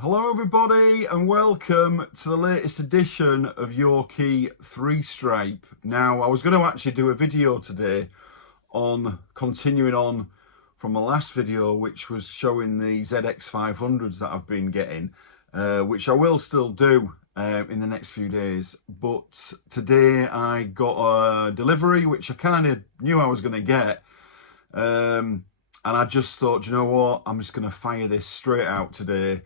Hello everybody and welcome to the latest edition of Yorkshire 3-stripe. Now I was going to actually do a video today on continuing on from my last video, which was showing the ZX500s that I've been getting, which I will still do in the next few days. But today I got a delivery which I kind of knew I was going to get, and I just thought, you know what, I'm just going to fire this straight out today,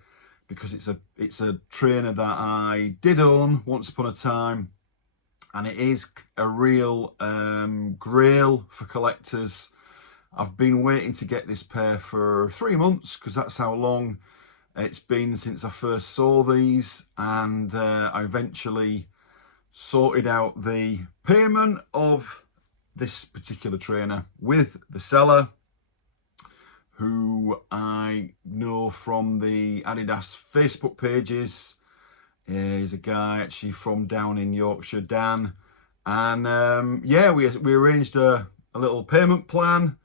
because it's a trainer that I did own once upon a time, and it is a real grail for collectors. I've been waiting to get this pair for 3 months, because that's how long it's been since I first saw these, and I eventually sorted out the payment of this particular trainer with the seller, who I know from the Adidas Facebook pages. He's a guy actually from down in Yorkshire, Dan. And yeah, we arranged a little payment plan,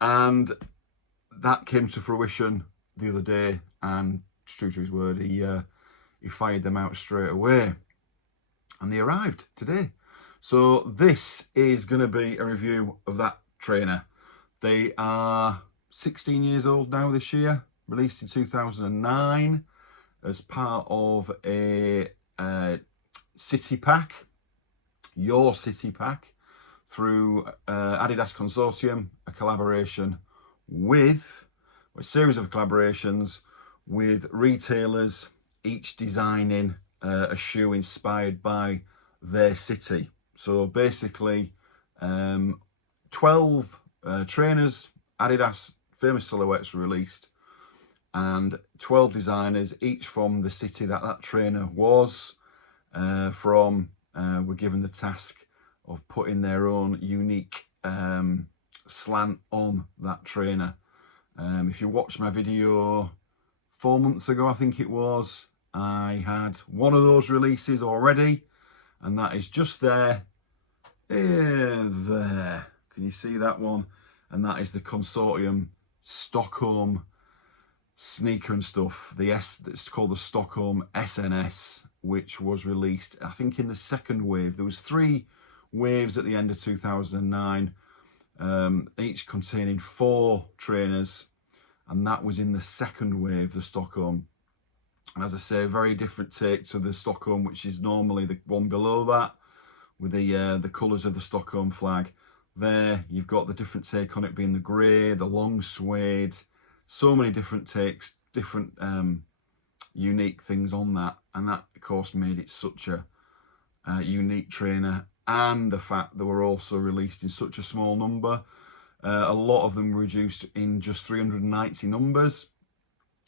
and that came to fruition the other day. And true to his word, he fired them out straight away, and they arrived today. So this is going to be a review of that trainer. They are 16 years old now this year, released in 2009 as part of a citypack, your citypack, through Adidas Consortium, a collaboration with, a series of collaborations with retailers, each designing a shoe inspired by their city. So basically 12 trainers, Adidas famous silhouettes were released, and 12 designers, each from the city that trainer was from, were given the task of putting their own unique slant on that trainer. If you watched my video 4 months ago, I think it was, I had one of those releases already, and that is just there. There, can you see that one? And that is the Consortium Stockholm sneaker and stuff. It's called the Stockholm SNS, which was released, I think, in the second wave. There was 3 waves at the end of 2009, each containing 4 trainers, and that was in the second wave, the Stockholm. And as I say, very different take to the Stockholm, which is normally the one below that, with the colours of the Stockholm flag. There you've got the different take on it being the grey, the long suede, so many different takes, different unique things on that, and that of course made it such a unique trainer. And the fact that were also released in such a small number, a lot of them reduced in just 390 numbers,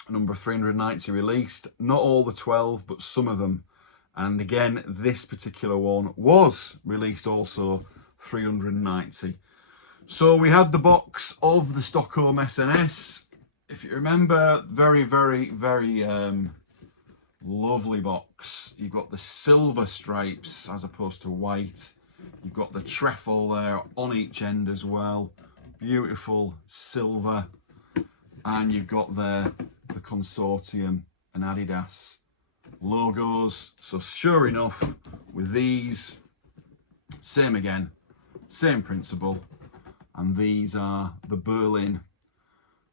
a number of 390 released, not all the 12 but some of them. And again, this particular one was released also 390. So we had the box of the Stockholm SNS. If you remember, very lovely box. You've got the silver stripes as opposed to white. You've got the trefoil there on each end as well, beautiful silver. And you've got the Consortium and Adidas logos. So sure enough, with these, same again, same principle, and these are the Berlin.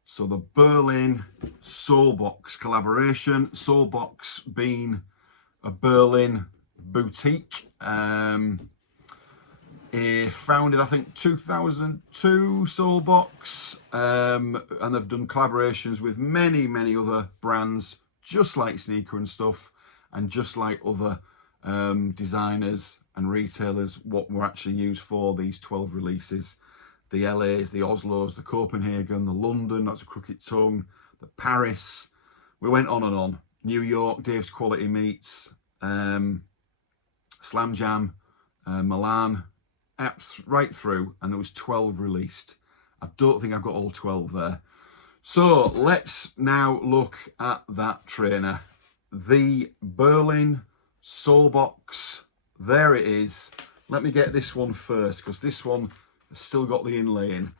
So the Berlin Solebox collaboration, Solebox being a Berlin boutique, founded I think 2002, Solebox, and they've done collaborations with many other brands, just like Sneaker and stuff, and just like other designers and retailers, what were actually used for these 12 releases. The LAs, the Oslos, the Copenhagen, the London, that's a crooked tongue, the Paris, we went on and on. New York, Dave's Quality Meats, Slam Jam, Milan, right through, and there was 12 released. I don't think I've got all 12 there. So let's now look at that trainer, the Berlin Solebox. There it is. Let me get this one first, because this one has still got the inlaying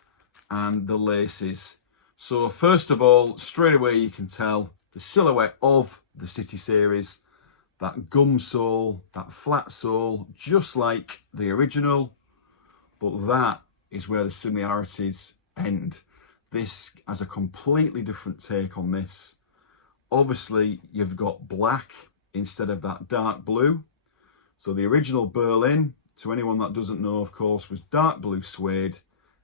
and the laces. So first of all, straight away you can tell the silhouette of the City series, that gum sole, that flat sole, just like the original, but that is where the similarities end. This has a completely different take on this. Obviously, you've got black instead of that dark blue. So the original Berlin, to anyone that doesn't know, of course, was dark blue suede,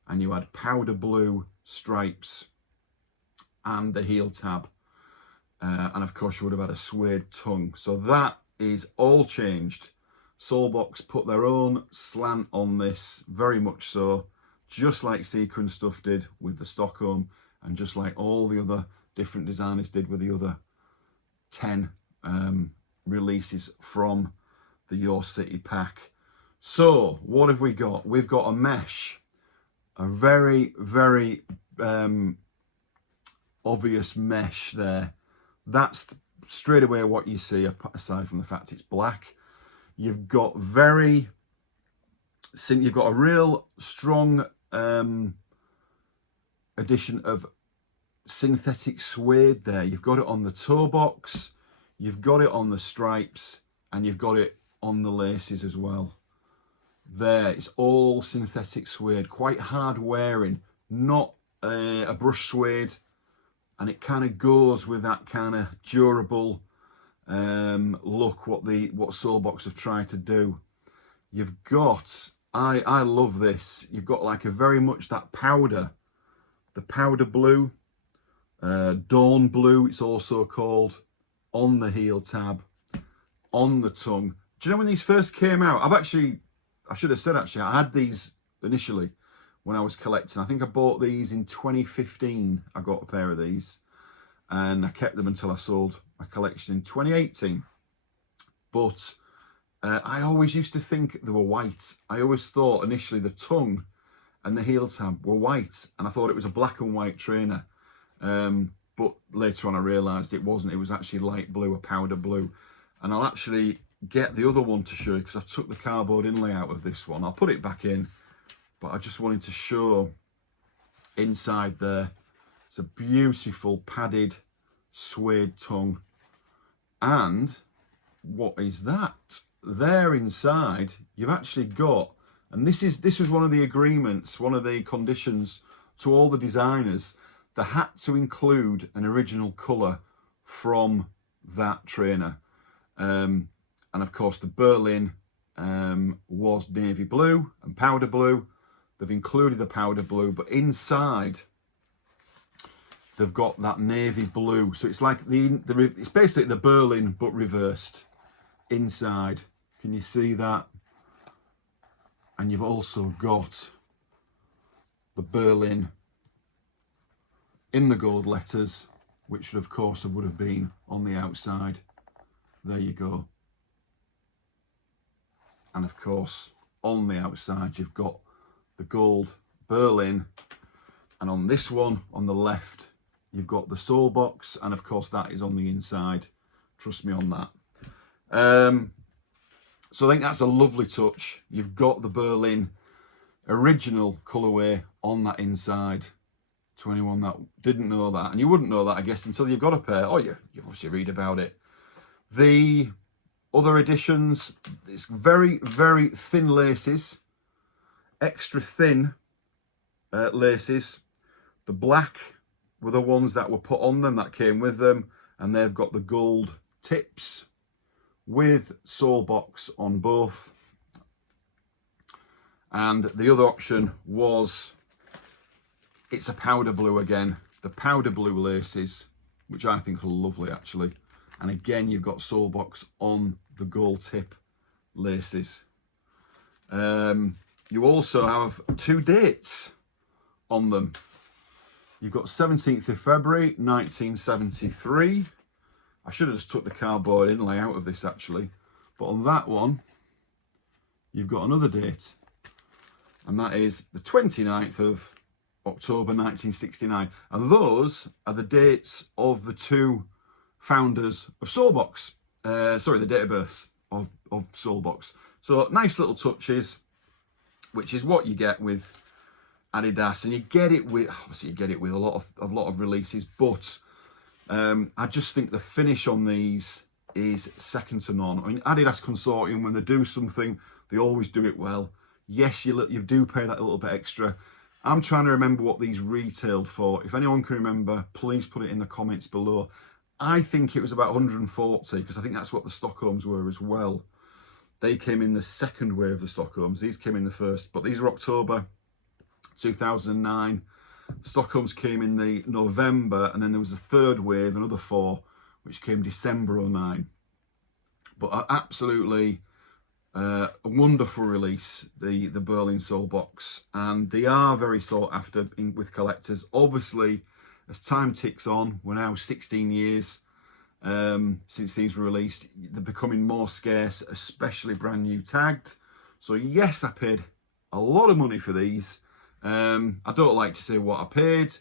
and you had powder blue stripes and the heel tab. And of course, you would have had a suede tongue. So that is all changed. Solebox put their own slant on this, very much so, just like Seeker and stuff did with the Stockholm, and just like all the other different designers did with the other 10 releases from the Your City pack. So what have we got? We've got a mesh, a very, very obvious mesh there. That's straight away what you see, aside from the fact it's black. You've got you've got a real strong addition of synthetic suede there. You've got it on the toe box, you've got it on the stripes, and you've got it on the laces as well. There, it's all synthetic suede, quite hard wearing, not a brush suede, and it kind of goes with that kind of durable look what Solebox have tried to do. You've got, I love this, you've got like a very much that powder, the powder blue, dawn blue it's also called, on the heel tab, on the tongue. Do you know when these first came out? I should have said actually, I had these initially when I was collecting. I think I bought these in 2015. I got a pair of these and I kept them until I sold my collection in 2018. But I always used to think they were white. I always thought initially the tongue and the heel tab were white, and I thought it was a black and white trainer. But later on I realised it wasn't. It was actually light blue, a powder blue. And I'll actually get the other one to show you, because I took the cardboard inlay out of this one. I'll put it back in, but I just wanted to show inside there. It's a beautiful padded suede tongue. And what is that? There inside, you've actually got, and this was one of the agreements, one of the conditions to all the designers, they had to include an original colour from that trainer. And of course the Berlin was navy blue and powder blue. They've included the powder blue, but inside they've got that navy blue. So it's like it's basically the Berlin but reversed inside. Can you see that? And you've also got the Berlin in the gold letters, which of course would have been on the outside. There you go. And of course on the outside you've got the gold Berlin, and on this one on the left you've got the Solebox, and of course that is on the inside. Trust me on that. So I think that's a lovely touch. You've got the Berlin original colourway on that inside. To anyone that didn't know that, and you wouldn't know that I guess until you've got a pair. Oh, you obviously read about it. The other editions, it's very, very thin laces, extra thin laces. The black were the ones that were put on them, that came with them, and they've got the gold tips with Solebox on both. And the other option was, it's a powder blue again, the powder blue laces, which I think are lovely actually. And again, you've got Solebox on the gold tip laces. You also have 2 dates on them. You've got 17th of February 1973. I should have just took the cardboard inlay out of this actually, but on that one you've got another date, and that is the 29th of October 1969, and those are the dates of the 2 founders of Solebox. Sorry, the date of births of Solebox. So nice little touches, which is what you get with Adidas, and you get it with, obviously you get it with a lot of releases, but I just think the finish on these is second to none. I mean, Adidas Consortium, when they do something, they always do it well. Yes, you do pay that little bit extra. I'm trying to remember what these retailed for. If anyone can remember, please put it in the comments below. I think it was about 140, because I think that's what the Stockholms were as well. They came in the second wave of the Stockholms. These came in the first, but these are October 2009. Stockholms came in the November, and then there was a third wave, another 4, which came December 09. But absolutely a wonderful release, the Berlin Solebox, and they are very sought after with collectors. Obviously, as time ticks on, we're now 16 years since these were released. They're becoming more scarce, especially brand new tagged. So yes, I paid a lot of money for these. I don't like to say what I paid.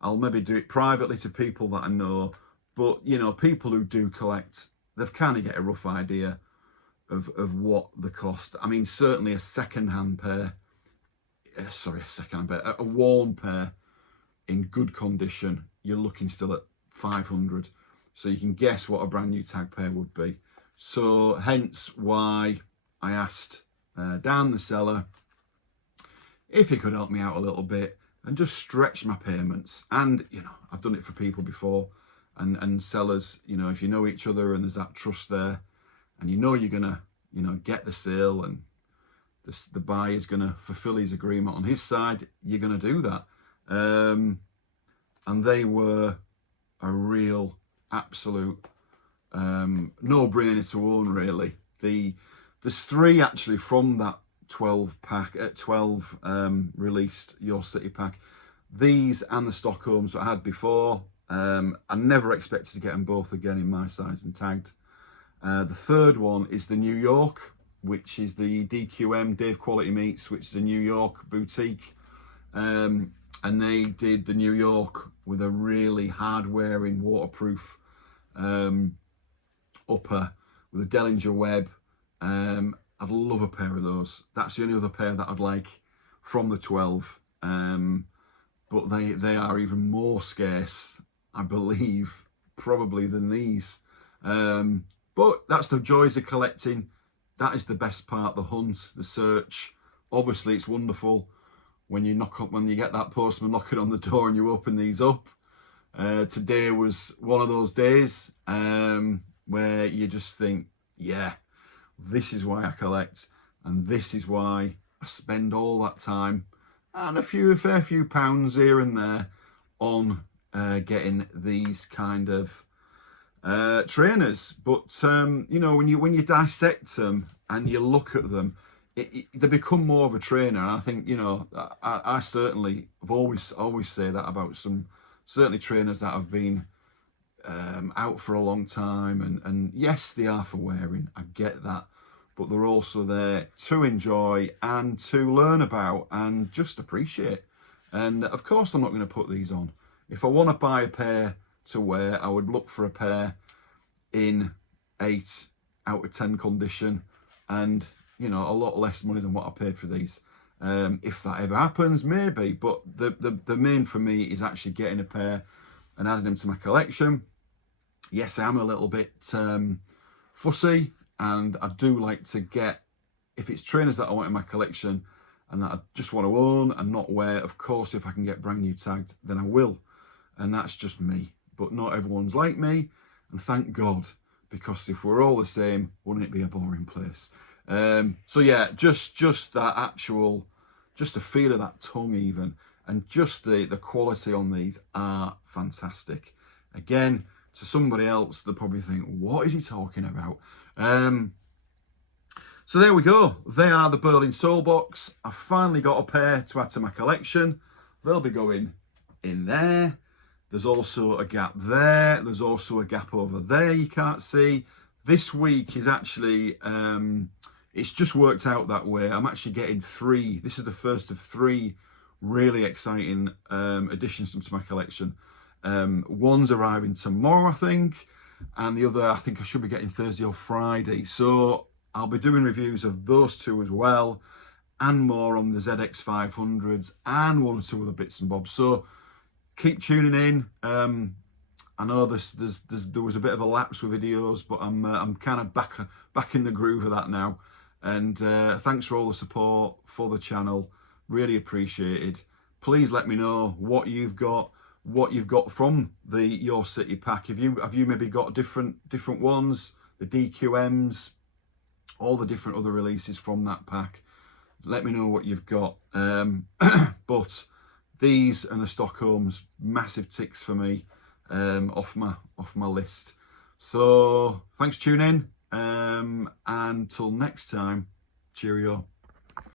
I'll maybe do it privately to people that I know, but you know, people who do collect, they've kind of get a rough idea of what the cost. I mean, certainly a second-hand pair, a worn pair in good condition, you're looking still at 500. So you can guess what a brand new tag pair would be. So hence why I asked Dan the seller if he could help me out a little bit and just stretch my payments. And, you know, I've done it for people before, and sellers, you know, if you know each other and there's that trust there, and you know you're gonna, you know, get the sale, and the buyer's gonna fulfill his agreement on his side, you're gonna do that. And they were a real absolute no-brainer to own, really. There's 3 actually from that 12 pack at 12 released Your City pack. These and the Stockholms that I had before. I never expected to get them both again in my size and tagged. The third one is the New York, which is the DQM, Dave Quality Meats, which is a New York boutique. And they did the New York with a really hard-wearing, waterproof upper with a Dellinger web. I'd love a pair of those. That's the only other pair that I'd like from the 12. But they are even more scarce, I believe, probably than these. But that's the joys of collecting. That is the best part, the hunt, the search. Obviously, it's wonderful when you get that postman knocking on the door and you open these up. Today was one of those days where you just think, yeah, this is why I collect, and this is why I spend all that time and a fair few pounds here and there on getting these kind of trainers. But you know, when you dissect them and you look at them, they become more of a trainer. And I think, you know, I certainly have always say that about some certainly trainers that have been out for a long time, and yes, they are for wearing, I get that, but they're also there to enjoy and to learn about and just appreciate. And of course, I'm not going to put these on. If I want to buy a pair to wear, I would look for a pair in 8 out of 10 condition, and you know, a lot less money than what I paid for these. If that ever happens, maybe, but the main for me is actually getting a pair and adding them to my collection. Yes, I am a little bit fussy, and I do like to get, if it's trainers that I want in my collection and that I just want to own and not wear, of course, if I can get brand new tagged, then I will. And that's just me. But not everyone's like me, and thank God, because if we're all the same, wouldn't it be a boring place? So yeah, just that actual, just the feel of that tongue even, and just the quality on these are fantastic. Again, to somebody else, they'll probably think, what is he talking about? So there we go. They are the Berlin Solebox. I've finally got a pair to add to my collection. They'll be going in there. There's also a gap there. There's also a gap over there you can't see. This week is actually, it's just worked out that way. I'm actually getting 3. This is the first of 3 really exciting additions to my collection. One's arriving tomorrow, I think, and the other I think I should be getting Thursday or Friday. So I'll be doing reviews of those 2 as well, and more on the ZX 500s and 1 or 2 other bits and bobs. So keep tuning in. I know there was a bit of a lapse with videos, but I'm kind of back in the groove of that now. And thanks for all the support for the channel, really appreciated. Please let me know what you've got from your city pack. Have you maybe got different ones, the DQMs, all the different other releases from that pack? Let me know what you've got. But these and the Stockholms, massive ticks for me, off my list. So thanks for tuning in, and until next time, cheerio.